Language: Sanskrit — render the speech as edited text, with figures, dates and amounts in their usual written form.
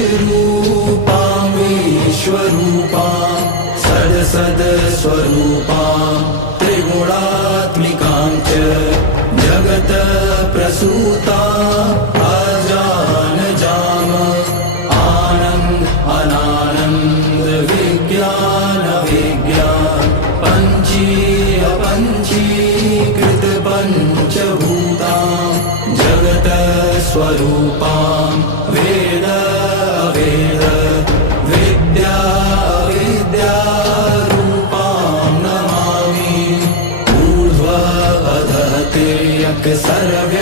विश्वरूपां विश्वरूपां सदसदस्वरूपां त्रिगुणात्मिकां च जगत्प्रसूतां अजानजाम आनन्द अनानन्द विज्ञान विज्ञान पञ्चीकृत पञ्चभूतां जगत्स्वरूपां वेद अवेद विद्या विद्यारूपां नमामि ऊर्ध्व अधः तिर्यक् सर्व